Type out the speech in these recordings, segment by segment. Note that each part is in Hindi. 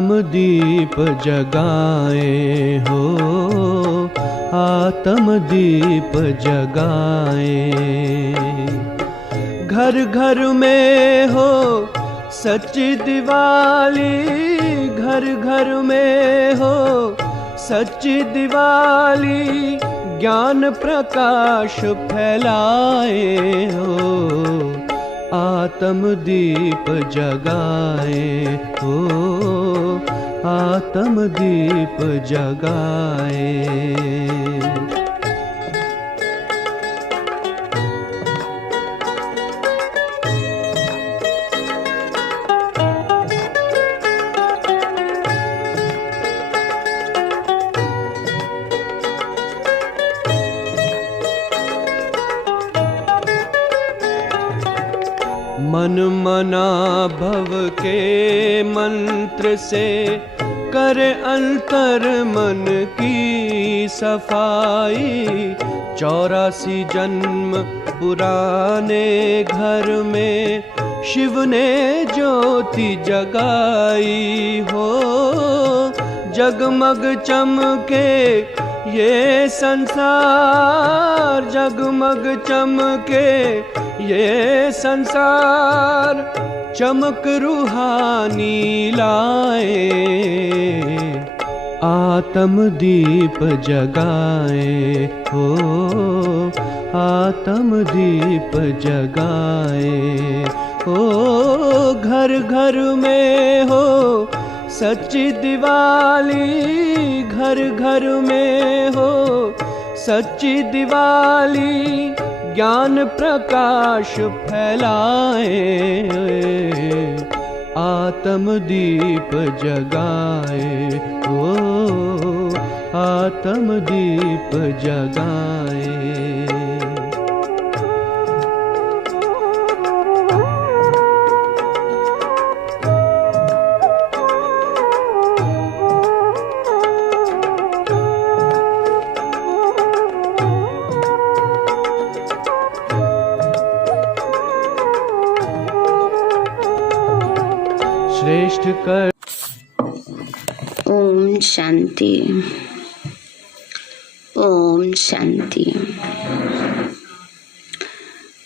आत्म दीप जगाए हो, आत्म दीप जगाए। घर घर में हो सच्ची दिवाली, घर घर में हो सच्ची दिवाली, ज्ञान प्रकाश फैलाए हो, आत्म दीप जगाए हो, आत्म दीप जगाए। मन मना भव के मंत्र से करे अंतर मन की सफाई। 84 जन्म पुराने घर में शिव ने ज्योति जगाई हो, जगमग चमके ये संसार, जगमग चमके ये संसार, चमक रूहानी लाए, आत्म दीप जगाए हो, आत्म दीप जगाए हो। घर घर में हो सच्ची दिवाली, घर घर में हो सच्ची दिवाली, ज्ञान प्रकाश फैलाए, आत्म दीप जगाए हो, आत्म दीप जगाए। श्रेष्ठ कर। ओम शांति, ओम शांति।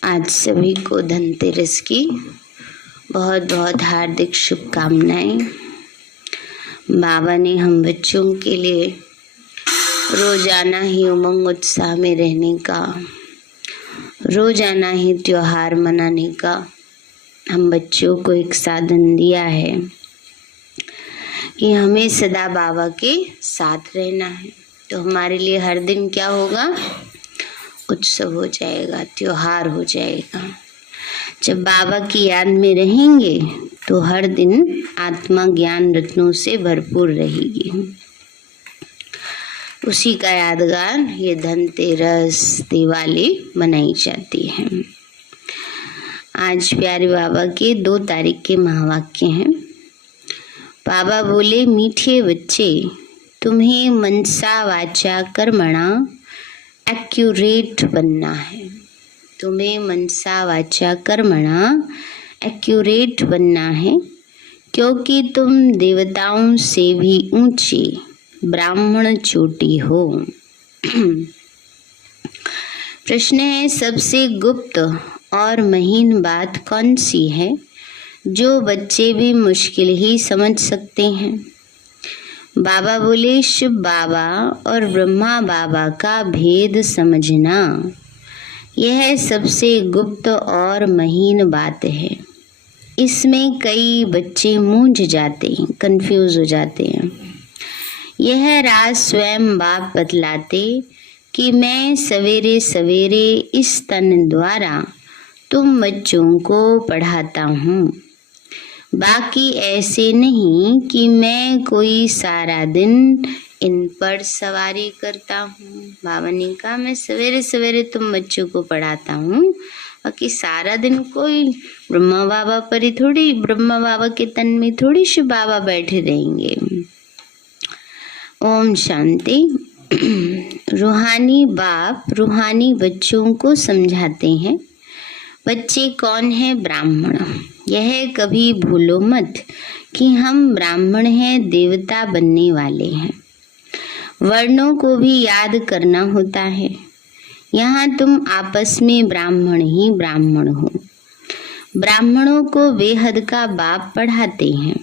आज सभी को धनतेरस की बहुत बहुत हार्दिक शुभकामनाएं। बाबा ने हम बच्चों के लिए रोजाना ही उमंग उत्साह में रहने का, रोजाना ही त्योहार मनाने का हम बच्चों को एक साधन दिया है कि हमें सदा बाबा के साथ रहना है। तो हमारे लिए हर दिन क्या होगा? उत्सव हो जाएगा, त्योहार हो जाएगा। जब बाबा की याद में रहेंगे तो हर दिन आत्मा ज्ञान रत्नों से भरपूर रहेगी। उसी का यादगार ये धनतेरस, दिवाली मनाई जाती है। आज प्यारे बाबा के 2 तारीख के महावाक्य हैं। बाबा बोले, मीठे बच्चे, तुम्हें मनसा वाचा कर्मणा एक्यूरेट बनना है। तुम्हें मनसा वाचा कर्मणा एक्यूरेट बनना है, क्योंकि तुम देवताओं से भी ऊंचे ब्राह्मण चोटी हो। प्रश्न है, सबसे गुप्त और महीन बात कौन सी है जो बच्चे भी मुश्किल ही समझ सकते हैं? बाबा बोले, शिव बाबा और ब्रह्मा बाबा का भेद समझना, यह सबसे गुप्त और महीन बात है। इसमें कई बच्चे मूंझ जाते हैं, कंफ्यूज हो जाते हैं। यह राज स्वयं बाप बतलाते कि मैं सवेरे सवेरे इस तन द्वारा तुम बच्चों को पढ़ाता हूँ। बाकी ऐसे नहीं कि मैं कोई सारा दिन इन पर सवारी करता हूँ। बाबा ने कहा, मैं सवेरे सवेरे तुम बच्चों को पढ़ाता हूँ, बाकी सारा दिन कोई ब्रह्मा बाबा पर ही थोड़ी, ब्रह्मा बाबा के तन में थोड़ी शिव बाबा बैठे रहेंगे। ओम शांति। रूहानी बाप रूहानी बच्चों को समझाते हैं। बच्चे कौन है? ब्राह्मण। यह कभी भूलो मत कि हम ब्राह्मण हैं, देवता बनने वाले हैं। वर्णों को भी याद करना होता है। यहाँ तुम आपस में ब्राह्मण ही ब्राह्मण हो। ब्राह्मणों को बेहद का बाप पढ़ाते हैं,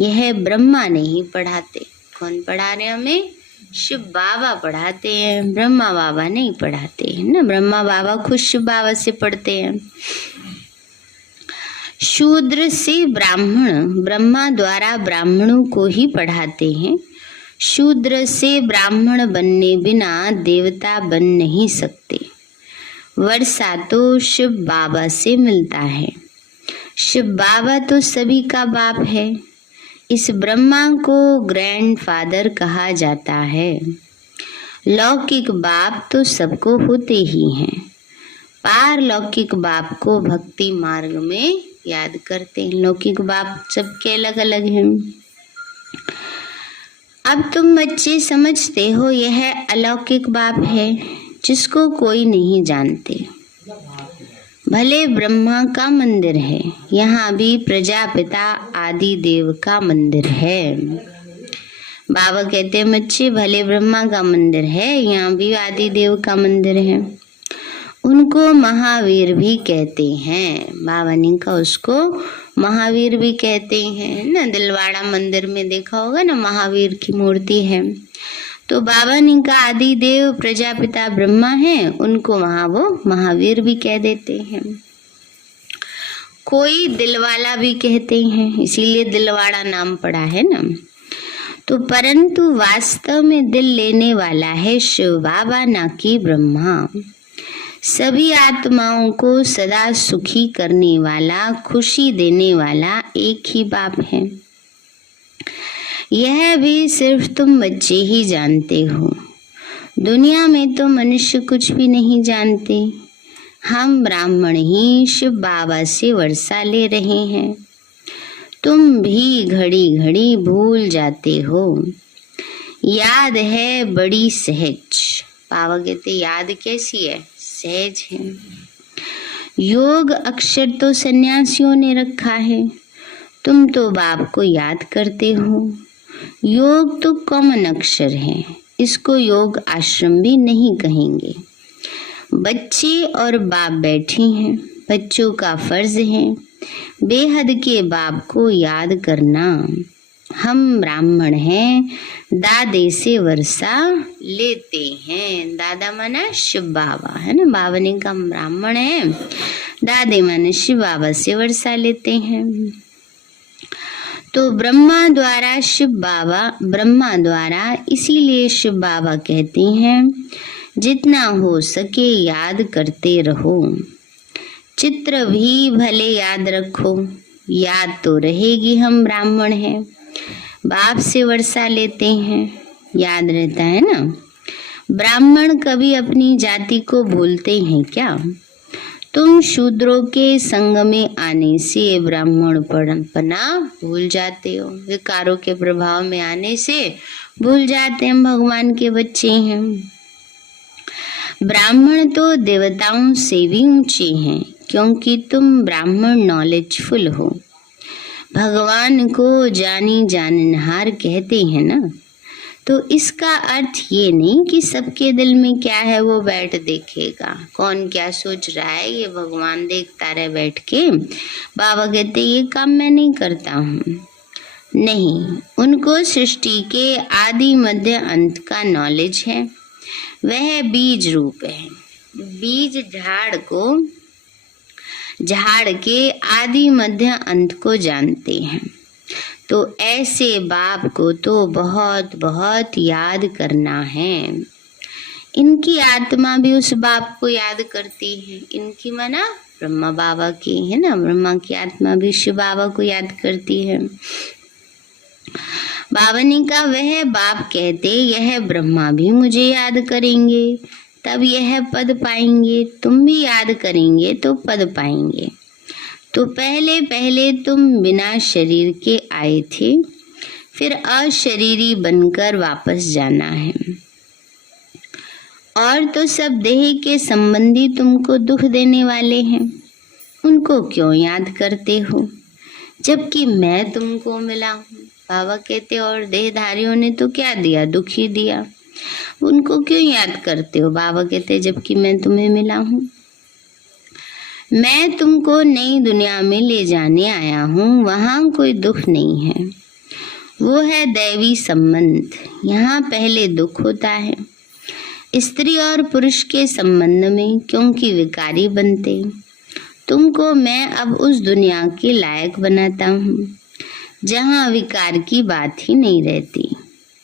यह ब्रह्मा नहीं पढ़ाते। कौन पढ़ा रहे हमें? शिव बाबा पढ़ाते हैं, ब्रह्मा बाबा नहीं पढ़ाते हैं ना। ब्रह्मा बाबा खुद शिव बाबा से पढ़ते हैं। शूद्र से ब्राह्मण ब्रह्मा द्वारा ब्राह्मणों को ही पढ़ाते हैं। शूद्र से ब्राह्मण बनने बिना देवता बन नहीं सकते। वर्षा तो शिव बाबा से मिलता है। शिव बाबा तो सभी का बाप है। इस ब्रह्मा को ग्रैंडफादर कहा जाता है। लौकिक बाप तो सबको होते ही हैं। पारलौकिक बाप को भक्ति मार्ग में याद करते हैं। लौकिक बाप सबके अलग अलग हैं। अब तुम बच्चे समझते हो यह अलौकिक बाप है जिसको कोई नहीं जानते। भले ब्रह्मा का मंदिर है, यहाँ भी प्रजापिता आदि देव का मंदिर है। बाबा कहते हैं बच्चे भले ब्रह्मा का मंदिर है, यहाँ भी आदि देव का मंदिर है। उनको महावीर भी कहते हैं। बाबा ने कहा उसको महावीर भी कहते हैं ना। दिलवाड़ा मंदिर में देखा होगा ना, महावीर की मूर्ति है। तो बाबा ने कहा आदि देव प्रजापिता ब्रह्मा है, उनको वहाँ वो महावीर भी कह देते हैं। कोई दिलवाला भी कहते हैं, इसीलिए दिलवाड़ा नाम पड़ा है ना। तो परंतु वास्तव में दिल लेने वाला है शिव बाबा, ना कि ब्रह्मा। सभी आत्माओं को सदा सुखी करने वाला, खुशी देने वाला एक ही बाप है। यह भी सिर्फ तुम बच्चे ही जानते हो। दुनिया में तो मनुष्य कुछ भी नहीं जानते। हम ब्राह्मण ही शिव बाबा से वर्षा ले रहे हैं। तुम भी घड़ी घड़ी भूल जाते हो। याद है बड़ी सहज। बाबा कहते याद कैसी है? सहज है। योग अक्षर तो सन्यासियों ने रखा है, तुम तो बाप को याद करते हो। योग तो कॉमन अक्षर है, इसको योग आश्रम भी नहीं कहेंगे। बच्चे और बाप बैठे हैं, बच्चों का फर्ज है बेहद के बाप को याद करना। हम ब्राह्मण हैं, दादे से वर्षा लेते हैं। दादा माना शिव बाबा है ना। बाबा ने कहा हम ब्राह्मण हैं, दादे माने शिव बाबा से वर्षा लेते हैं। तो ब्रह्मा द्वारा शिव बाबा, ब्रह्मा द्वारा इसीलिए शिव बाबा कहते हैं जितना हो सके याद करते रहो। चित्र भी भले याद रखो, याद तो रहेगी हम ब्राह्मण हैं, बाप से वर्षा लेते हैं, याद रहता है ना। ब्राह्मण कभी अपनी जाति को भूलते हैं क्या? तुम शूद्रों के संग में आने से ब्राह्मण पना भूल जाते हो। विकारों के प्रभाव में आने से भूल जाते हैं भगवान के बच्चे हैं। ब्राह्मण तो देवताओं से भी ऊंचे हैं, क्योंकि तुम ब्राह्मण नॉलेजफुल हो। भगवान को जानी जाननहार कहते हैं ना। तो इसका अर्थ ये नहीं कि सबके दिल में क्या है वो बैठ देखेगा, कौन क्या सोच रहा है ये भगवान देखता रहे बैठ के। बाबा कहते ये काम मैं नहीं करता हूँ। नहीं, उनको सृष्टि के आदि मध्य अंत का नॉलेज है। वह बीज रूप है। बीज झाड़ के आदि मध्य अंत को जानते हैं। तो ऐसे बाप को तो बहुत बहुत याद करना है। इनकी आत्मा भी उस बाप को याद करती है। इनकी माना ब्रह्मा बाबा की है ना। ब्रह्मा की आत्मा भी शिव बाबा को याद करती है। बाबा ने कहा वह बाप कहते यह ब्रह्मा भी मुझे याद करेंगे तब यह पद पाएंगे, तुम भी याद करेंगे तो पद पाएंगे। तो पहले पहले तुम बिना शरीर के आए थे, फिर अशरीरी बनकर वापस जाना है। और तो सब देह के संबंधी तुमको दुख देने वाले हैं, उनको क्यों याद करते हो? जबकि मैं तुमको मिला हूँ। बाबा कहते और देहधारियों ने तो क्या दिया, दुख ही दिया, उनको क्यों याद करते हो। बाबा कहते जबकि मैं तुम्हें मिला हूँ। मैं तुमको नई दुनिया में ले जाने आया हूँ, वहाँ कोई दुख नहीं है, वो है दैवी संबंध। यहाँ पहले दुख होता है स्त्री और पुरुष के संबंध में, क्योंकि विकारी बनते। तुमको मैं अब उस दुनिया के लायक बनाता हूँ जहाँ विकार की बात ही नहीं रहती।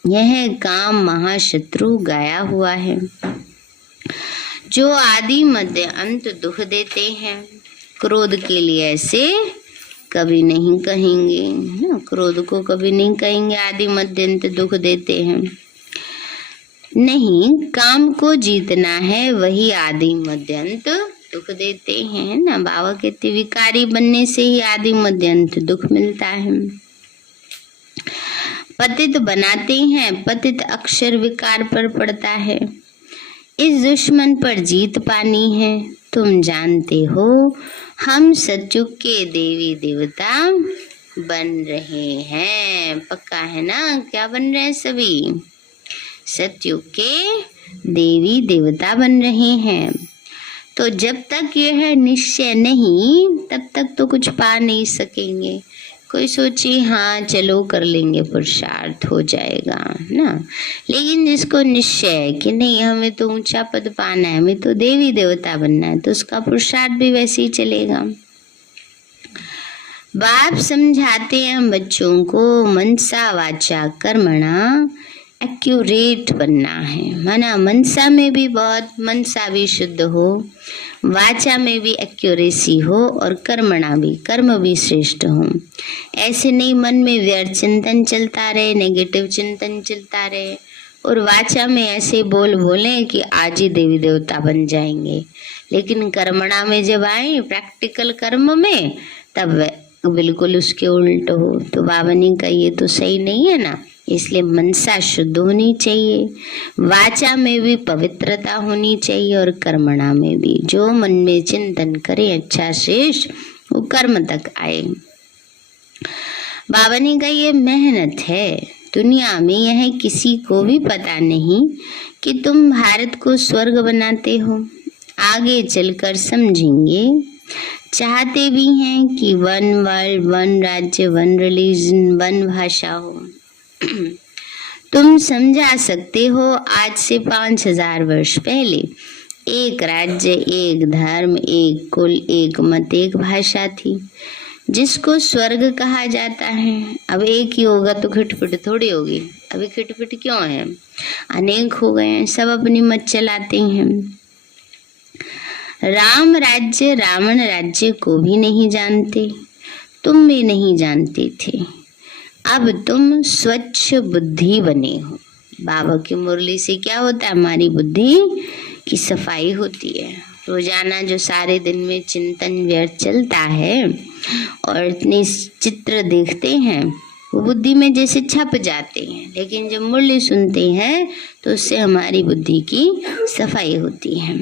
यह काम महाशत्रु गाया हुआ है, जो आदि मध्य अंत दुख देते हैं। क्रोध के लिए ऐसे कभी नहीं कहेंगे ना, क्रोध को कभी नहीं कहेंगे आदि मध्य अंत दुख देते हैं। नहीं, काम को जीतना है, वही आदि मध्य अंत दुख देते हैं ना। बाबा कहते विकारी बनने से ही आदि मध्य अंत दुख मिलता है। पतित बनाते हैं, पतित अक्षर विकार पर पड़ता है। इस दुश्मन पर जीत पानी है। तुम जानते हो हम सतयुग के देवी देवता बन रहे हैं। पक्का है ना, क्या बन रहे हैं सभी, सतयुग के देवी देवता बन रहे हैं। तो जब तक यह निश्चय नहीं, तब तक तो कुछ पा नहीं सकेंगे। कोई सोचे हाँ चलो कर लेंगे, पुरुषार्थ हो जाएगा ना, लेकिन जिसको निश्चय है कि नहीं हमें तो ऊंचा पद पाना है, हमें तो देवी देवता बनना है, तो उसका पुरुषार्थ भी वैसे ही चलेगा। बाप समझाते हैं बच्चों को मनसा वाचा कर्मणा एक्यूरेट बनना है। माना मनसा में भी बहुत, मनसा भी शुद्ध हो, वाचा में भी एक्यूरेसी हो, और कर्मणा भी, कर्म भी श्रेष्ठ हो। ऐसे नहीं मन में व्यर्थ चिंतन चलता रहे, नेगेटिव चिंतन चलता रहे, और वाचा में ऐसे बोले कि आज ही देवी देवता बन जाएंगे, लेकिन कर्मणा में जब आए प्रैक्टिकल कर्म में, तब बिल्कुल उसके उल्ट हो। तो बाबा ने कहा ये तो सही नहीं है ना, इसलिए मनसा शुद्ध होनी चाहिए, वाचा में भी पवित्रता होनी चाहिए, और कर्मणा में भी। जो मन में चिंतन करे अच्छा श्रेष्ठ, वो कर्म तक आए। बाबा ने कहा ये मेहनत है, दुनिया में यह किसी को भी पता नहीं कि तुम भारत को स्वर्ग बनाते हो। आगे चलकर समझेंगे। चाहते भी हैं कि वन वर्ल्ड, वन राज्य, वन रिलीजन, वन भाषा हो। तुम समझा सकते हो आज से 5000 वर्ष पहले एक राज्य, एक धर्म, एक कुल, एक मत, एक भाषा थी, जिसको स्वर्ग कहा जाता है। अब एक ही होगा तो खिटपिट थोड़ी होगी। अभी खिटपिट क्यों है, अनेक हो गए हैं, सब अपनी मत चलाते हैं। राम राज्य, रावण राज्य को भी नहीं जानते, तुम भी नहीं जानते थे। अब तुम स्वच्छ बुद्धि बने हो। बाबा की मुरली से क्या होता है, हमारी बुद्धि की सफाई होती है। रोजाना जो सारे दिन में चिंतन व्यर्थ चलता है और इतने चित्र देखते हैं, वो बुद्धि में जैसे छप जाते हैं, लेकिन जब मुरली सुनते हैं तो उससे हमारी बुद्धि की सफाई होती है।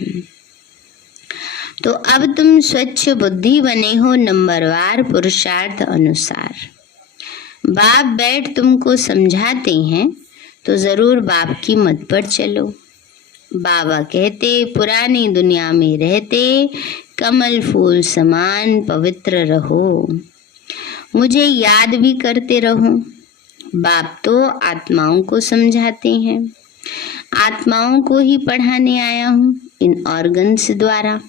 तो अब तुम स्वच्छ बुद्धि बने हो, नंबरवार पुरुषार्थ अनुसार। बाप बैठ तुमको समझाते हैं तो जरूर बाप की मत पर चलो। बाबा कहते पुरानी दुनिया में रहते कमल फूल समान पवित्र रहो, मुझे याद भी करते रहो। बाप तो आत्माओं को समझाते हैं, आत्माओं को ही पढ़ाने आया हूँ इन ऑर्गन्स द्वारा।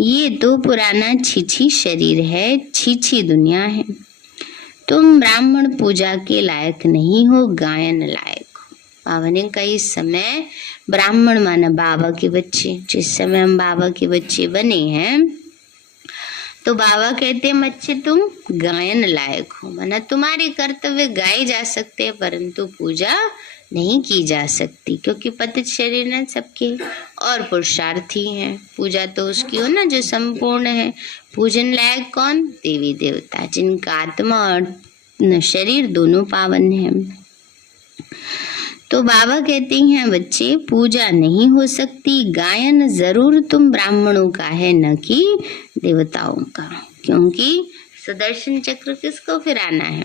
ये तो पुराना छीछी शरीर है, छीछी दुनिया है। तुम ब्राह्मण पूजा के लायक नहीं हो, गायन लायक हो। बाबा ने कई समय ब्राह्मण माना बाबा के बच्चे। जिस समय हम बाबा के बच्चे बने हैं तो बाबा कहते हैं बच्चे तुम गायन लायक हो, माना तुम्हारे कर्तव्य गाए जा सकते हैं परंतु पूजा नहीं की जा सकती, क्योंकि पतित शरीर है सबके और पुरुषार्थी हैं। पूजा तो उसकी हो ना जो संपूर्ण है। पूजन लायक कौन, देवी देवता, जिनका आत्मा और शरीर दोनों पावन हैं। तो बाबा कहते हैं बच्चे पूजा नहीं हो सकती, गायन जरूर तुम ब्राह्मणों का है, न कि देवताओं का, क्योंकि सुदर्शन चक्र किसको फिराना है?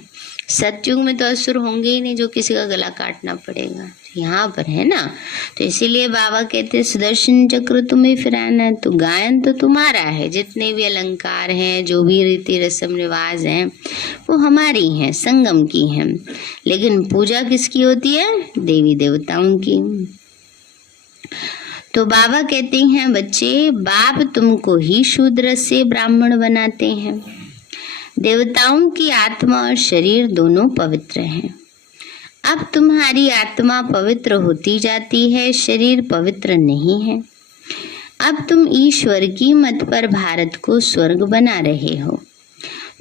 सतयुग में तो असुर होंगे ही नहीं जो किसी का गला काटना पड़ेगा, यहाँ पर है ना। तो इसीलिए बाबा कहते हैं सुदर्शन चक्र तुम्हें फिराना है। तो गायन तो तुम्हारा है, जितने भी अलंकार हैं, जो भी रीति रस्म रिवाज हैं, वो हमारी हैं, संगम की हैं। लेकिन पूजा किसकी होती है? देवी देवताओं की। तो बाबा कहते हैं बच्चे, बाप तुमको ही शूद्र से ब्राह्मण बनाते हैं। देवताओं की आत्मा और शरीर दोनों पवित्र हैं। अब तुम्हारी आत्मा पवित्र होती जाती है, शरीर पवित्र नहीं है। अब तुम ईश्वर की मत पर भारत को स्वर्ग बना रहे हो,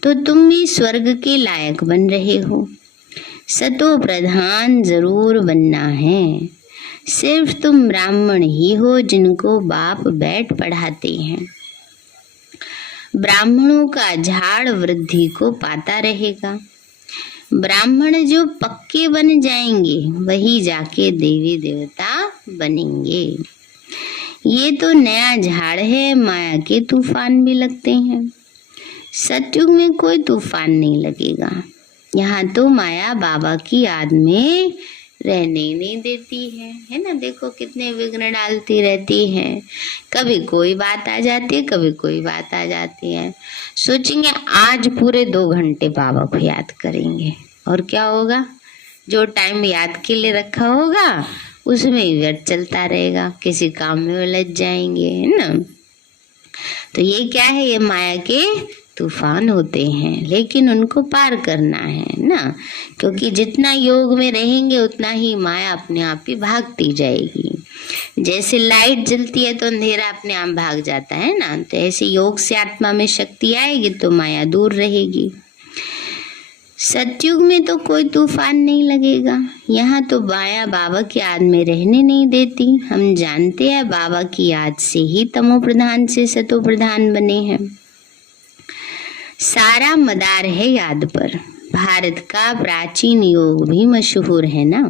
तो तुम भी स्वर्ग के लायक बन रहे हो। सतो प्रधान जरूर बनना है। सिर्फ तुम ब्राह्मण ही हो जिनको बाप बैठ पढ़ाते हैं। ब्राह्मणों का झाड़ वृद्धि को पाता रहेगा। ब्राह्मण जो पक्के बन जाएंगे वही जाके देवी देवता बनेंगे। ये तो नया झाड़ है, माया के तूफान भी लगते हैं। सतयुग में कोई तूफान नहीं लगेगा। यहाँ तो माया बाबा की याद में रहने नहीं देती है ना। देखो कितने विघ्न डालती रहती है। कभी कोई बात आ जाती है, कभी कोई बात आ जाती है। सोचेंगे आज पूरे 2 घंटे बाबा को याद करेंगे, और क्या होगा? जो टाइम याद के लिए रखा होगा उसमें ही व्यर्थ चलता रहेगा, किसी काम में उलझ जाएंगे, है ना। तो ये क्या है? ये माया के तूफान होते हैं, लेकिन उनको पार करना है ना। क्योंकि जितना योग में रहेंगे उतना ही माया अपने आप ही भागती जाएगी। जैसे लाइट जलती है तो अंधेरा अपने आप भाग जाता है ना, तो ऐसे योग से आत्मा में शक्ति आएगी तो माया दूर रहेगी। सतयुग में तो कोई तूफान नहीं लगेगा। यहाँ तो माया बाबा की याद में रहने नहीं देती। हम जानते हैं बाबा की याद से ही तमो प्रधान से सतो प्रधान बने हैं। सारा मदार है याद पर। भारत का प्राचीन योग भी मशहूर है ना।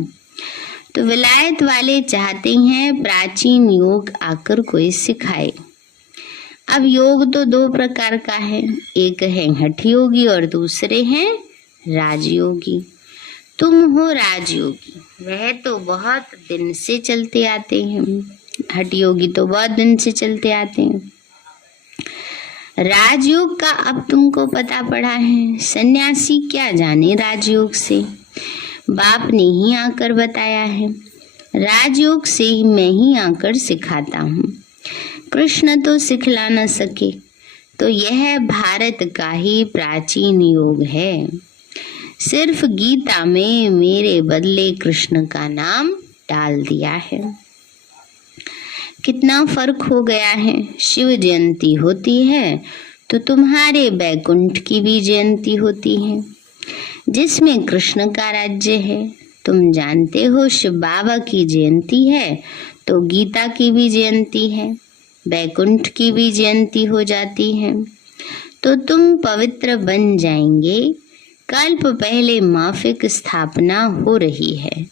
तो विलायत वाले चाहते हैं प्राचीन योग आकर कोई सिखाए। अब योग तो 2 प्रकार का है, एक है हठ योगी और दूसरे हैं राजयोगी। तुम हो राजयोगी, वह तो बहुत दिन से चलते आते हैं। हठ योगी तो बहुत दिन से चलते आते हैं। राजयोग का अब तुमको पता पड़ा है। सन्यासी क्या जाने राजयोग से, बाप ने ही आकर बताया है। राजयोग से ही मैं ही आकर सिखाता हूँ। कृष्ण तो सिखला न सके, तो यह भारत का ही प्राचीन योग है। सिर्फ गीता में मेरे बदले कृष्ण का नाम डाल दिया है। कितना फर्क हो गया है। शिव जयंती होती है तो तुम्हारे बैकुंठ की भी जयंती होती है, जिसमें कृष्ण का राज्य है। तुम जानते हो शिव बाबा की जयंती है तो गीता की भी जयंती है, बैकुंठ की भी जयंती हो जाती है। तो तुम पवित्र बन जाएंगे। कल्प पहले माफिक स्थापना हो रही है,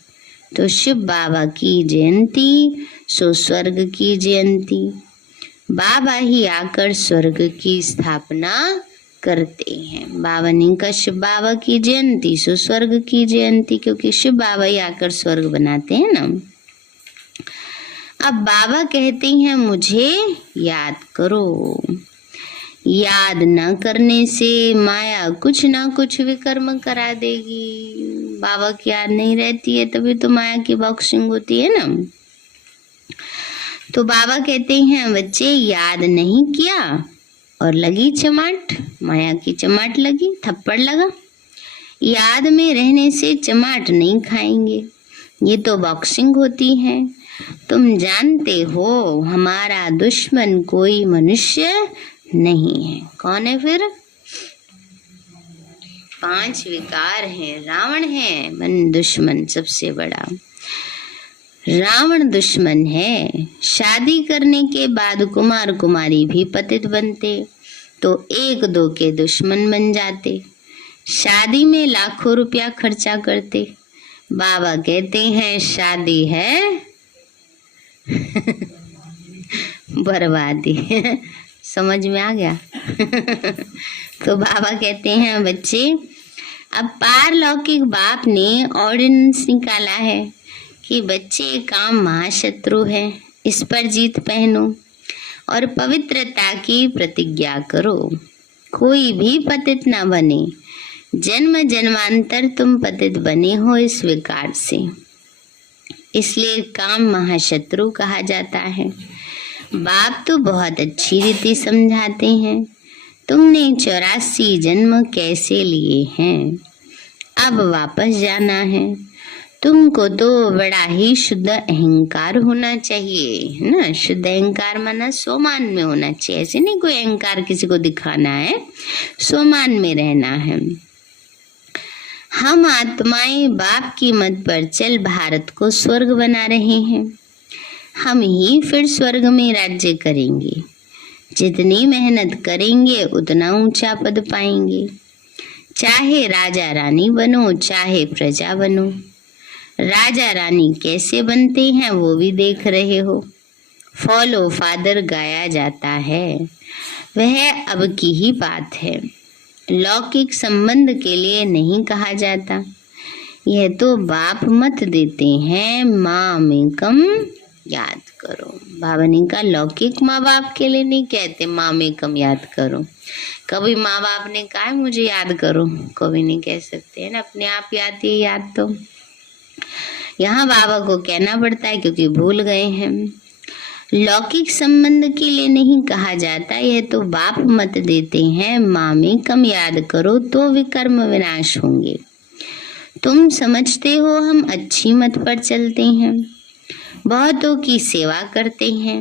तो शिव बाबा की जयंती सो स्वर्ग की जयंती। बाबा ही आकर स्वर्ग की स्थापना करते हैं। बाबा ने कहा शिव बाबा की जयंती सो स्वर्ग की जयंती, क्योंकि शिव बाबा ही आकर स्वर्ग बनाते हैं ना। अब बाबा कहते हैं मुझे याद करो। याद न करने से माया कुछ ना कुछ विकर्म करा देगी। बाबा की याद नहीं रहती है तभी तो माया की बॉक्सिंग होती है ना। तो बाबा कहते हैं बच्चे याद नहीं किया और लगी चमाट, माया की चमाट लगी, थप्पड़ लगा। याद में रहने से चमाट नहीं खाएंगे, ये तो बॉक्सिंग होती है। तुम जानते हो हमारा दुश्मन कोई मनुष्य नहीं है। कौन है फिर? 5 विकार हैं। रावण है मन दुश्मन सबसे बड़ा। रावण दुश्मन है। शादी करने के बाद कुमार कुमारी भी पतित बनते तो 1-2 के दुश्मन बन जाते। शादी में लाखों रुपया खर्चा करते। बाबा कहते हैं शादी है बर्बादी। समझ में आ गया? तो बाबा कहते हैं बच्चे, अब पारलौकिक बाप ने ऑर्डिनेंस निकाला है कि बच्चे काम महाशत्रु है, इस पर जीत पहनो और पवित्रता की प्रतिज्ञा करो। कोई भी पतित ना बने। जन्म जन्मांतर तुम पतित बने हो इस विकार से, इसलिए काम महाशत्रु कहा जाता है। बाप तो बहुत अच्छी रीति समझाते हैं। तुमने 84 जन्म कैसे लिए हैं, अब वापस जाना है। तुमको तो बड़ा ही शुद्ध अहंकार होना चाहिए, है ना। शुद्ध अहंकार माना सोमान में होना चाहिए। ऐसे नहीं कोई अहंकार किसी को दिखाना है, सोमान में रहना है। हम आत्माएं बाप की मत पर चल भारत को स्वर्ग बना रहे हैं। हम ही फिर स्वर्ग में राज्य करेंगे। जितनी मेहनत करेंगे उतना ऊंचा पद पाएंगे। चाहे राजा रानी बनो, चाहे प्रजा बनो। राजा रानी कैसे बनते हैं वो भी देख रहे हो। फॉलो फादर गाया जाता है, वह अब की ही बात है। लौकिक संबंध के लिए नहीं कहा जाता। यह तो बाप मत देते हैं, माँ में कम याद करो। बाबा ने कहा लौकिक माँ बाप के लिए नहीं कहते माँ में कम याद करो। कभी माँ बाप ने कहा मुझे याद करो, कभी नहीं कह सकते हैं ना, अपने आप आती है याद। तो यहाँ बाबा को कहना पड़ता है क्योंकि भूल गए हैं। लौकिक संबंध के लिए नहीं कहा जाता, यह तो बाप मत देते हैं, माँ में कम याद करो तो विकर्म विनाश होंगे। तुम समझते हो हम अच्छी मत पर चलते हैं, बहुतों की सेवा करते हैं।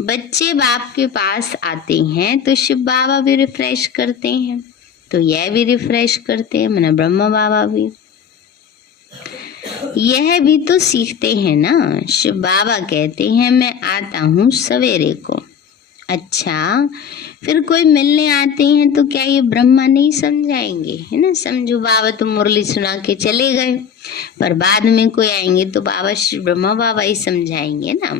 बच्चे बाप के पास आते हैं तो शिव बाबा भी रिफ्रेश करते हैं, तो यह भी रिफ्रेश करते हैं, माना ब्रह्मा बाबा भी। यह भी तो सीखते हैं ना। शिव बाबा कहते हैं मैं आता हूँ सवेरे को। अच्छा, फिर कोई मिलने आते हैं तो क्या ये ब्रह्मा नहीं समझाएंगे, है ना। समझो बाबा तो मुरली सुना के चले गए, पर बाद में कोई आएंगे तो बाबा शिव ब्रह्मा बाबा ही समझाएंगे ना।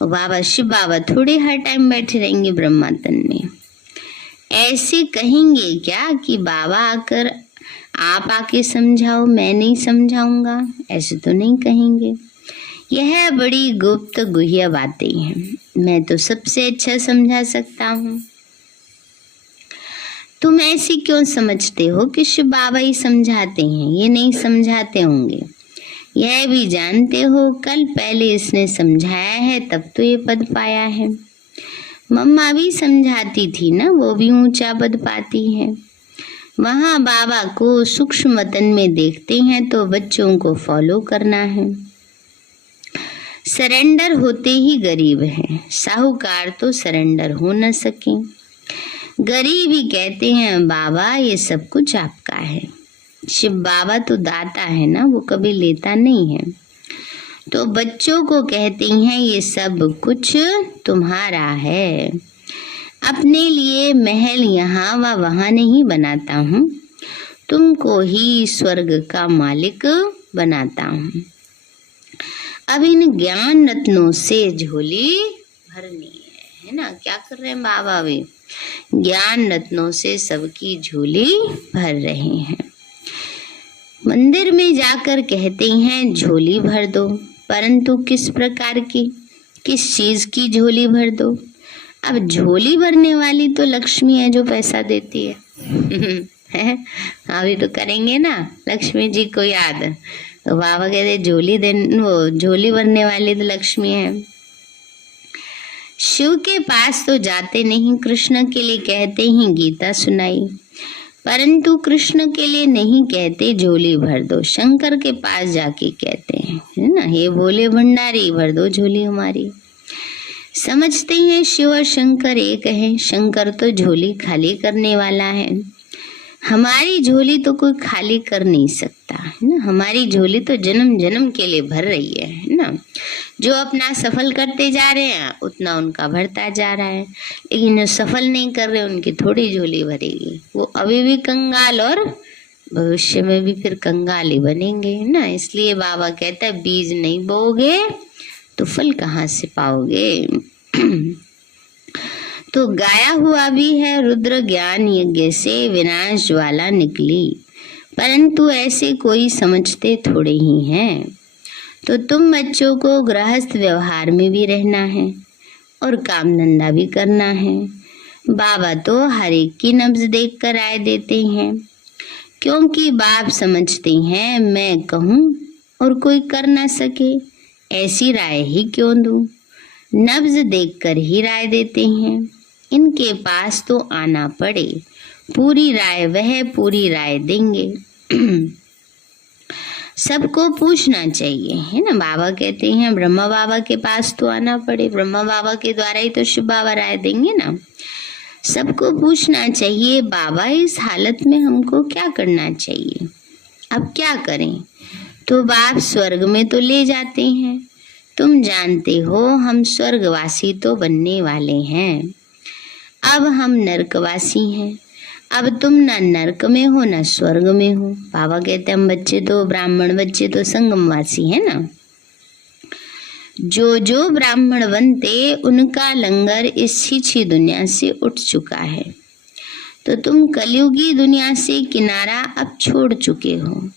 बाबा शिव बाबा थोड़े हर टाइम बैठे रहेंगे ब्रह्मा तन में। ऐसे कहेंगे क्या कि बाबा आकर आप आके समझाओ, मैं नहीं समझाऊंगा, ऐसे तो नहीं कहेंगे। यह बड़ी गुप्त गुह्य बातें हैं, मैं तो सबसे अच्छा समझा सकता हूँ। तुम ऐसी क्यों समझते हो कि शिव बाबा ही समझाते हैं, ये नहीं समझाते होंगे। यह भी जानते हो कल पहले इसने समझाया है तब तो ये पद पाया है। मम्मा भी समझाती थी ना, वो भी ऊंचा पद पाती है। वहाँ बाबा को सूक्ष्म वतन में देखते हैं तो बच्चों को फॉलो करना है। सरेंडर होते ही गरीब हैं, साहूकार तो सरेंडर हो न सके। गरीब ही कहते हैं बाबा ये सब कुछ आपका है। शिव बाबा तो दाता है ना, वो कभी लेता नहीं है। तो बच्चों को कहते हैं ये सब कुछ तुम्हारा है। अपने लिए महल यहाँ व वहाँ नहीं बनाता हूँ, तुमको ही स्वर्ग का मालिक बनाता हूँ। अब इन ज्ञान रत्नों से झोली भरनी है ना। क्या कर रहे हैं बाबा भी? ज्ञान रत्नों से सबकी झोली भर रहे हैं। मंदिर में जाकर कहते हैं झोली भर दो, परंतु किस प्रकार की, किस चीज की झोली भर दो? अब झोली भरने वाली तो लक्ष्मी है जो पैसा देती है। अभी तो करेंगे ना लक्ष्मी जी को याद। तो बाबा कहते वो झोली भरने वाली तो लक्ष्मी है। शिव के पास तो जाते नहीं, कृष्ण के लिए कहते हैं गीता सुनाई, परंतु कृष्ण के लिए नहीं कहते झोली भर दो। शंकर के पास जाके कहते हैं, है ना, हे भोले भंडारी भर दो झोली हमारी। समझते हैं शिव और शंकर एक है। शंकर तो झोली खाली करने वाला है, हमारी झोली तो कोई खाली कर नहीं सकता, है ना। हमारी झोली तो जन्म जन्म के लिए भर रही है ना। जो अपना सफल करते जा रहे हैं उतना उनका भरता जा रहा है, लेकिन जो सफल नहीं कर रहे उनकी थोड़ी झोली भरेगी। वो अभी भी कंगाल और भविष्य में भी फिर कंगाल ही बनेंगे, है ना। इसलिए बाबा कहता है बीज नहीं बोओगे तो फल कहाँ से पाओगे। तो गाया हुआ भी है, रुद्र ज्ञान यज्ञ से विनाश ज्वाला निकली, परंतु ऐसे कोई समझते थोड़े ही हैं। तो तुम बच्चों को गृहस्थ व्यवहार में भी रहना है और काम धंधा भी करना है। बाबा तो हर एक की नब्ज देख कर राय देते हैं, क्योंकि बाप समझते हैं मैं कहूँ और कोई कर ना सके, ऐसी राय ही क्यों दूं। नब्ज देखकर ही राय देते हैं, इनके पास तो आना पड़े, पूरी राय वह पूरी राय देंगे। सबको पूछना चाहिए, है ना। बाबा कहते हैं ब्रह्मा बाबा के पास तो आना पड़े, ब्रह्मा बाबा के द्वारा ही तो शिव बाबा राय देंगे ना। सबको पूछना चाहिए बाबा इस हालत में हमको क्या करना चाहिए, अब क्या करें। तो बाप स्वर्ग में तो ले जाते हैं, तुम जानते हो हम स्वर्गवासी तो बनने वाले हैं, अब हम नरकवासी हैं। अब तुम ना नरक में हो ना स्वर्ग में हो। बाबा कहते हम बच्चे तो ब्राह्मण बच्चे तो संगमवासी है ना। जो जो ब्राह्मण बनते उनका लंगर इस छीछी दुनिया से उठ चुका है, तो तुम कलयुगी दुनिया से किनारा अब छोड़ चुके हो।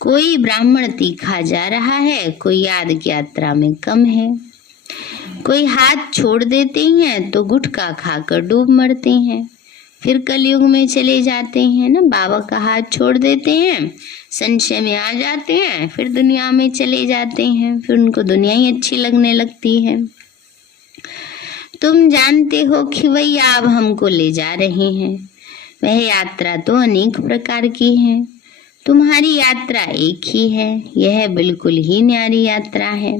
कोई ब्राह्मण तीखा जा रहा है, कोई याद की यात्रा में कम है, कोई हाथ छोड़ देते हैं तो गुटखा खाकर डूब मरते हैं, फिर कलयुग में चले जाते हैं ना। बाबा का हाथ छोड़ देते हैं, संशय में आ जाते हैं, फिर दुनिया में चले जाते हैं, फिर उनको दुनिया ही अच्छी लगने लगती है। तुम जानते हो कि भैया अब हमको ले जा रहे हैं, वह यात्रा तो अनेक प्रकार की है, तुम्हारी यात्रा एक ही है, यह बिल्कुल ही न्यारी यात्रा है।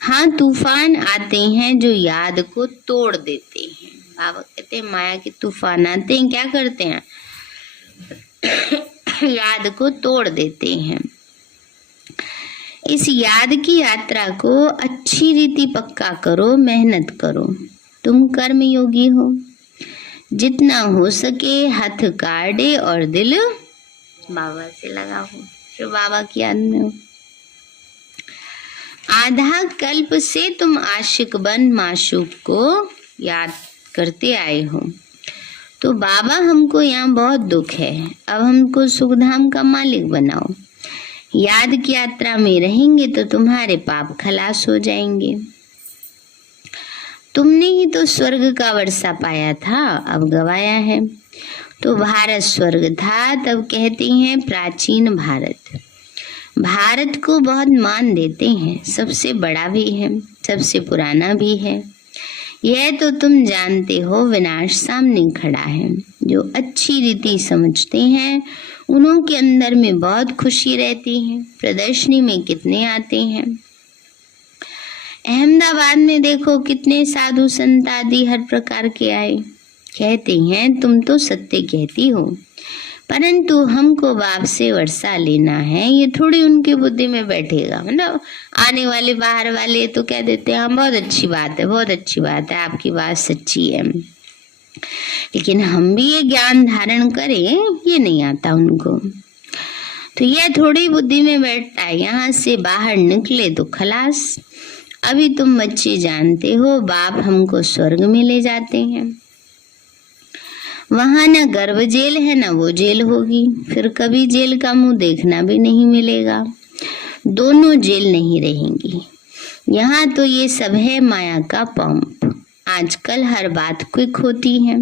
हाँ, तूफान आते हैं जो याद को तोड़ देते हैं। बाबा कहते हैं माया के तूफान आते हैं, क्या करते हैं याद को तोड़ देते हैं। इस याद की यात्रा को अच्छी रीति पक्का करो, मेहनत करो। तुम कर्म योगी हो, जितना हो सके हाथ काटे और दिल बाबा से लगा हो, जो बाबा की याद में हो। आधा कल्प से तुम आशिक बन माशूक को याद करते आए हो, तो बाबा हमको यहाँ बहुत दुख है, अब हमको सुखधाम का मालिक बनाओ। याद की यात्रा में रहेंगे तो तुम्हारे पाप खलास हो जाएंगे। तुमने ही तो स्वर्ग का वर्षा पाया था, अब गवाया है। तो भारत स्वर्ग था, तब कहते हैं प्राचीन भारत। भारत को बहुत मान देते हैं, सबसे बड़ा भी है, सबसे पुराना भी है। यह तो तुम जानते हो विनाश सामने खड़ा है। जो अच्छी रीति समझते हैं उन्हों के अंदर में बहुत खुशी रहती है। प्रदर्शनी में कितने आते हैं, अहमदाबाद में देखो कितने साधु संत आदि हर प्रकार के आए। कहते हैं तुम तो सत्य कहती हो, परंतु हमको बाप से वर्षा लेना है, ये थोड़ी उनकी बुद्धि में बैठेगा। मतलब आने वाले बाहर वाले तो कह देते हैं हाँ बहुत अच्छी बात है, बहुत अच्छी बात है, आपकी बात सच्ची है, लेकिन हम भी ये ज्ञान धारण करें ये नहीं आता उनको। तो यह थोड़ी बुद्धि में बैठता है, यहाँ से बाहर निकले तो खलास। अभी तुम बच्चे जानते हो बाप हमको स्वर्ग में ले जाते हैं, वहां न गर्भ जेल है न वो जेल होगी, फिर कभी जेल का मुंह देखना भी नहीं मिलेगा, दोनों जेल नहीं रहेंगी। यहाँ तो ये सब है माया का पंप। आजकल हर बात क्विक होती है,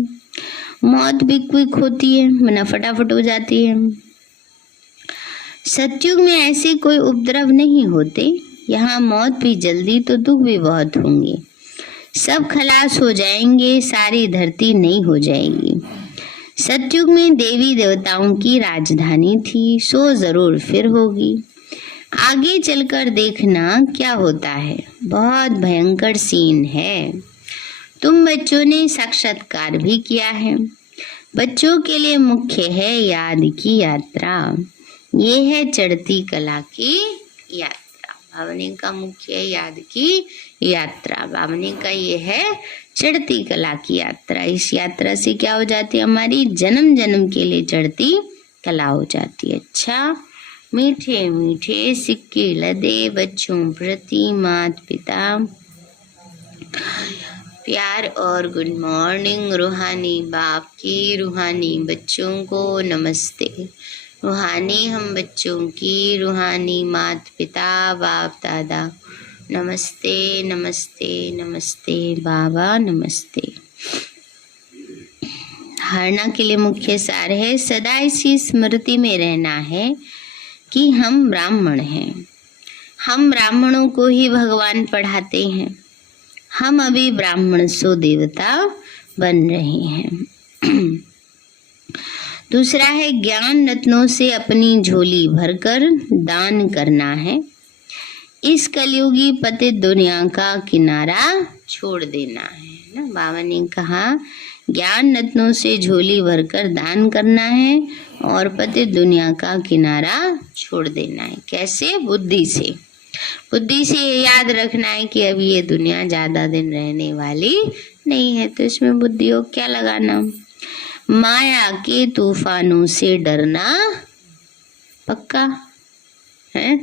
मौत भी क्विक होती है, वरना फटाफट हो जाती है। सतयुग में ऐसे कोई उपद्रव नहीं होते, यहाँ मौत भी जल्दी तो दुख भी बहुत होंगे, सब खलास हो जाएंगे, सारी धरती नहीं हो जाएगी। सतयुग में देवी देवताओं की राजधानी थी, सो जरूर फिर होगी। आगे चलकर देखना क्या होता है, बहुत भयंकर सीन है। तुम बच्चों ने साक्षात्कार भी किया है। बच्चों के लिए मुख्य है याद की यात्रा, ये है चढ़ती कला की यात्रा। भावने का मुख्य है याद की यात्रा, भावने का ये है चढ़ती कला की यात्रा। इस यात्रा से क्या हो जाती है, हमारी जन्म जन्म के लिए चढ़ती कला हो जाती है। अच्छा, मीठे मीठे सिक्के लदे बच्चों प्रति माता पिता प्यार और गुड मॉर्निंग रूहानी बाप की रूहानी बच्चों को नमस्ते। रूहानी हम बच्चों की रूहानी माता पिता बाप दादा नमस्ते नमस्ते नमस्ते बाबा नमस्ते। धारणा के लिए मुख्य सार है, सदा इसी स्मृति में रहना है कि हम ब्राह्मण हैं। हम ब्राह्मणों को ही भगवान पढ़ाते हैं। हम अभी ब्राह्मण सो देवता बन रहे हैं। दूसरा है, ज्ञान रत्नों से अपनी झोली भरकर दान करना है। इस कलयुगी पतित दुनिया का किनारा छोड़ देना है ना। बाबा ने कहा ज्ञान रत्नों से झोली भरकर दान करना है और पतित दुनिया का किनारा छोड़ देना है। कैसे? बुद्धि से। बुद्धि से ये याद रखना है कि अब ये दुनिया ज्यादा दिन रहने वाली नहीं है, तो इसमें बुद्धि को क्या लगाना। माया के तूफानों से डरना पक्का है।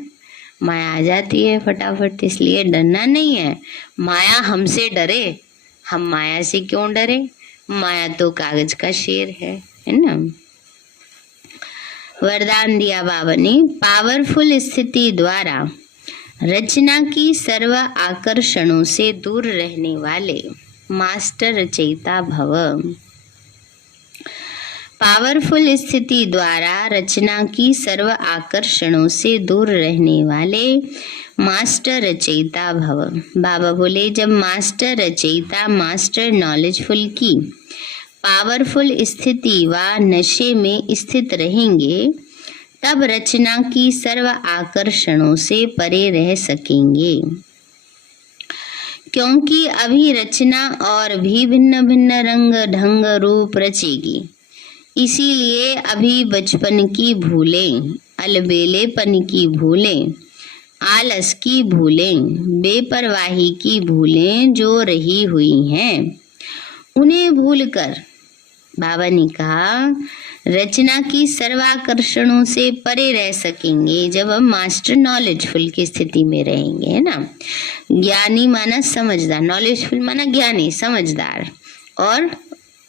माया आ जाती है फटाफट, इसलिए डरना नहीं है। माया हमसे डरे, हम माया से क्यों डरे? माया तो कागज का शेर है ना। वरदान दिया बाबा ने, पावरफुल स्थिति द्वारा रचना की सर्व आकर्षणों से दूर रहने वाले मास्टर रचयिता भव। पावरफुल स्थिति द्वारा रचना की सर्व आकर्षणों से दूर रहने वाले मास्टर रचयिता भव। बाबा बोले जब मास्टर रचयिता मास्टर नॉलेजफुल की पावरफुल स्थिति व नशे में स्थित रहेंगे तब रचना की सर्व आकर्षणों से परे रह सकेंगे, क्योंकि अभी रचना और भी भिन्न भिन्न रंग ढंग रूप रचेगी। इसीलिए अभी बचपन की भूलें, अलबेलेपन की भूलें, आलस की भूलें, बेपरवाही की भूलें जो रही हुई हैं उन्हें भूलकर बाबा ने कहा रचना की सर्वाकर्षणों से परे रह सकेंगे जब हम मास्टर नॉलेजफुल की स्थिति में रहेंगे, है ना। ज्ञानी माना समझदार, नॉलेजफुल माना ज्ञानी समझदार और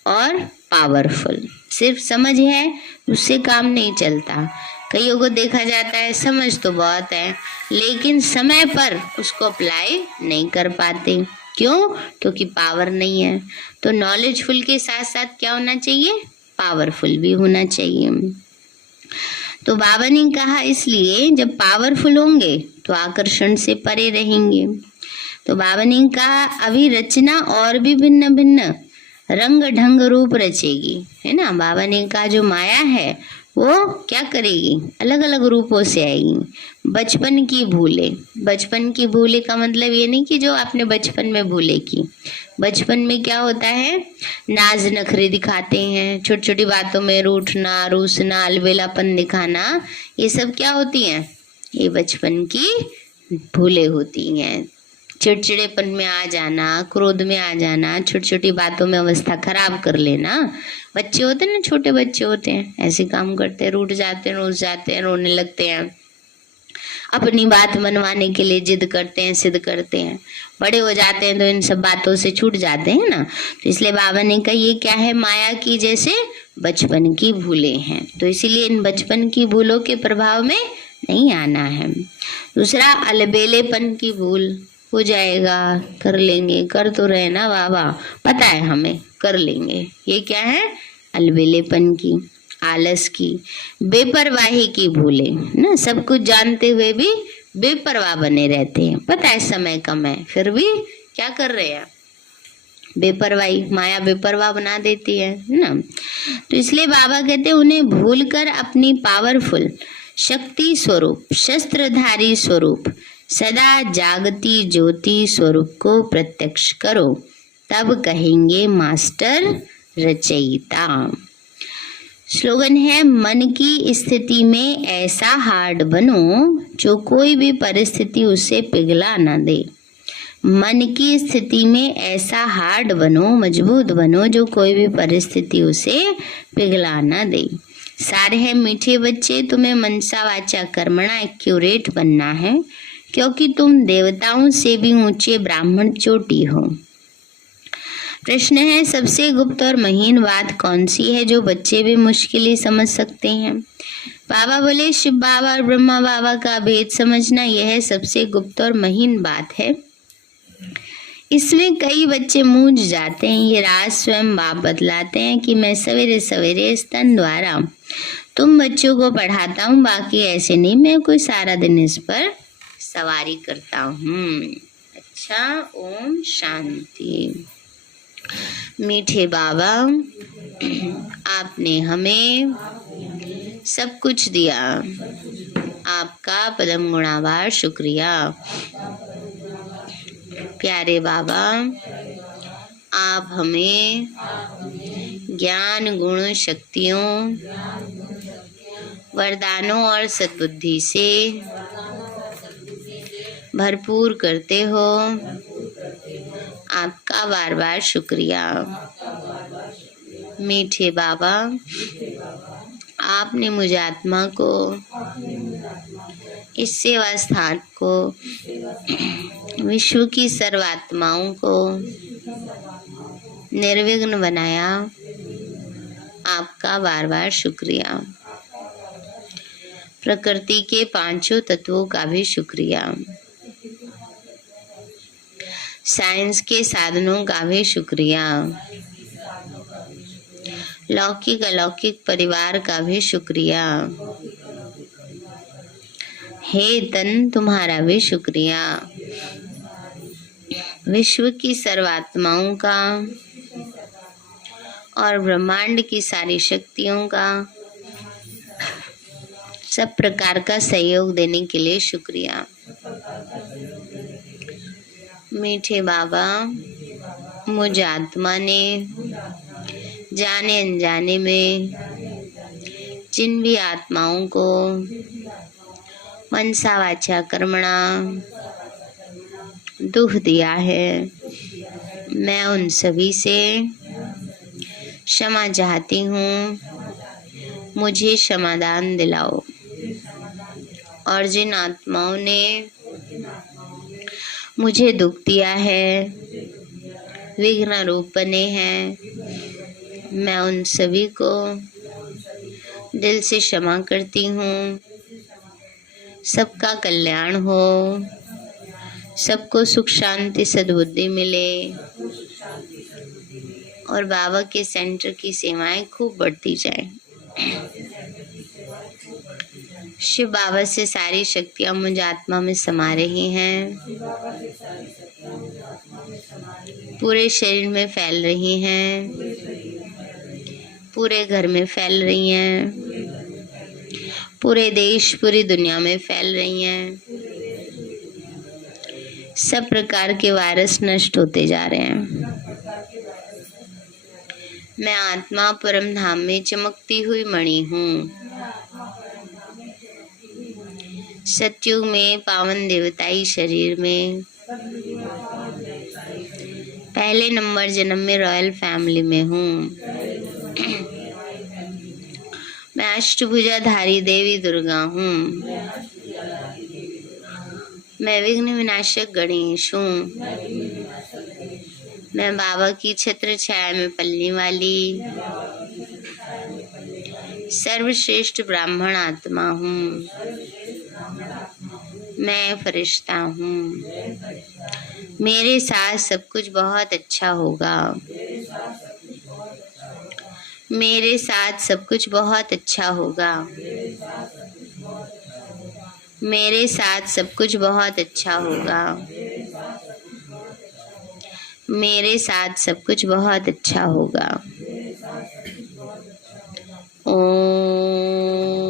पावरफुल। सिर्फ समझ है उससे काम नहीं चलता। कईयों को देखा जाता है समझ तो बहुत है लेकिन समय पर उसको अप्लाई नहीं कर पाते। क्यों? क्योंकि पावर नहीं है। तो नॉलेजफुल के साथ साथ क्या होना चाहिए? पावरफुल भी होना चाहिए। तो बाबा ने कहा इसलिए जब पावरफुल होंगे तो आकर्षण से परे रहेंगे। तो बाबा ने कहा अभी रचना और भी भिन्न भिन्न रंग ढंग रूप रचेगी, है ना। बाबा ने कहा जो माया है वो क्या करेगी? अलग अलग रूपों से आएगी। बचपन की भूले, बचपन की भूले का मतलब ये नहीं कि जो आपने बचपन में भूले की। बचपन में क्या होता है? नाज नखरे दिखाते हैं, छोटी छोटी बातों में रूठना, रूसना, अलबेलापन दिखाना, ये सब क्या होती हैं? ये बचपन की भूले होती हैं। चिड़चिड़ेपन में आ जाना, क्रोध में आ जाना, छोटी छोटी बातों में अवस्था खराब कर लेना। बच्चे होते हैं ना, छोटे बच्चे होते हैं, ऐसे काम करते हैं, रूठ जाते हैं, रोज जाते हैं, रोने लगते हैं, अपनी बात मनवाने के लिए जिद करते हैं, सिद्ध करते हैं। बड़े हो जाते हैं तो इन सब बातों से छूट जाते हैं ना। तो इसलिए बाबा ने कहा ये क्या है? माया की जैसे बचपन की भूलें हैं। तो इसीलिए इन बचपन की भूलों के प्रभाव में नहीं आना है। दूसरा, अलबेलेपन की भूल हो जाएगा, कर लेंगे, कर तो रहे ना बाबा, पता है हमें, कर लेंगे। ये क्या है? अलबेलेपन की, आलस की, बेपरवाही की भूलें ना। सब कुछ जानते हुए भी बेपरवाह बने रहते हैं। पता है समय कम है फिर भी क्या कर रहे हैं? बेपरवाही। माया बेपरवाह बना देती है ना। तो इसलिए बाबा कहते हैं उन्हें भूलकर अपनी पावरफुल शक्ति स्वरूप, शस्त्रधारी स्वरूप, सदा जागती ज्योति स्वरूप को प्रत्यक्ष करो, तब कहेंगे मास्टर रचयिता। स्लोगन है, मन की स्थिति में ऐसा हार्ड बनो जो कोई भी परिस्थिति उसे पिघला न दे। मन की स्थिति में ऐसा हार्ड बनो, मजबूत बनो, जो कोई भी परिस्थिति उसे पिघला न दे। सारे हैं मीठे बच्चे, तुम्हें मनसा वाचा कर्मणा एक्यूरेट बनना है, क्योंकि तुम देवताओं से भी ऊंचे ब्राह्मण चोटी हो। प्रश्न है, सबसे गुप्त और महीन बात कौन सी है जो बच्चे भी मुश्किल ही समझ सकते हैं? बाबा बोले, शिव बाबा और ब्रह्मा बाबा का भेद समझना यह सबसे गुप्त और महीन बात है। इसमें कई बच्चे मूंझ जाते हैं। ये राज स्वयं बाप बतलाते हैं कि मैं सवेरे सवेरे स्तन द्वारा तुम बच्चों को पढ़ाता हूँ, बाकी ऐसे नहीं, मैं कोई सारा दिन इस पर सवारी करता हूँ। अच्छा, ओम शांति। मीठे बाबा, आपने हमें सब कुछ दिया, आपका परम गुणावार शुक्रिया। प्यारे बाबा, आप हमें ज्ञान, गुण, शक्तियों, वरदानों और सद्बुद्धि से भरपूर करते हो, आपका बार बार शुक्रिया। मीठे बाबा, आपने मुझे आत्मा को, इस सेवा स्थान को, विश्व की सर्वात्माओं को निर्विघ्न बनाया, आपका बार बार शुक्रिया। प्रकृति के पांचों तत्वों का भी शुक्रिया, साइंस के साधनों का भी शुक्रिया, लौकिक अलौकिक परिवार का भी शुक्रिया। हे तन, तुम्हारा भी शुक्रिया। विश्व की सर्वात्माओं का और ब्रह्मांड की सारी शक्तियों का सब प्रकार का सहयोग देने के लिए शुक्रिया। मीठे बाबा, मुझ आत्मा ने जाने अनजाने में जिन भी आत्माओं को मनसा वाचा कर्मणा दुख दिया है, मैं उन सभी से क्षमा चाहती हूँ। मुझे क्षमादान दिलाओ। और जिन आत्माओं ने मुझे दुख दिया है, विघ्न रूप बने हैं, मैं उन सभी को दिल से क्षमा करती हूँ। सबका कल्याण हो, सबको सुख शांति सद्बुद्धि मिले और बाबा के सेंटर की सेवाएं खूब बढ़ती जाए। शिव बाबा से सारी शक्तियां मुझ आत्मा में समा रही हैं, पूरे शरीर में फैल रही हैं, पूरे घर में फैल रही हैं, पूरे देश पूरी दुनिया में फैल रही हैं। सब प्रकार के वायरस नष्ट होते जा रहे हैं। मैं आत्मा परम धाम में चमकती हुई मणि हूँ। सतयुग में पावन देवताई शरीर में पहले नंबर जन्म में रॉयल फैमिली में हूँ। मैं अष्टभुजाधारी देवी दुर्गा हूँ। मैं विघ्न विनाशक गणेश हूँ। मैं बाबा की छत्र छाया में पलने वाली सर्वश्रेष्ठ ब्राह्मण आत्मा हूँ। मैं फरिश्ता हूँ। मेरे साथ सब कुछ बहुत अच्छा होगा। मेरे साथ सब कुछ बहुत अच्छा होगा। मेरे साथ सब कुछ बहुत अच्छा होगा। मेरे साथ सब कुछ बहुत अच्छा होगा। ओम।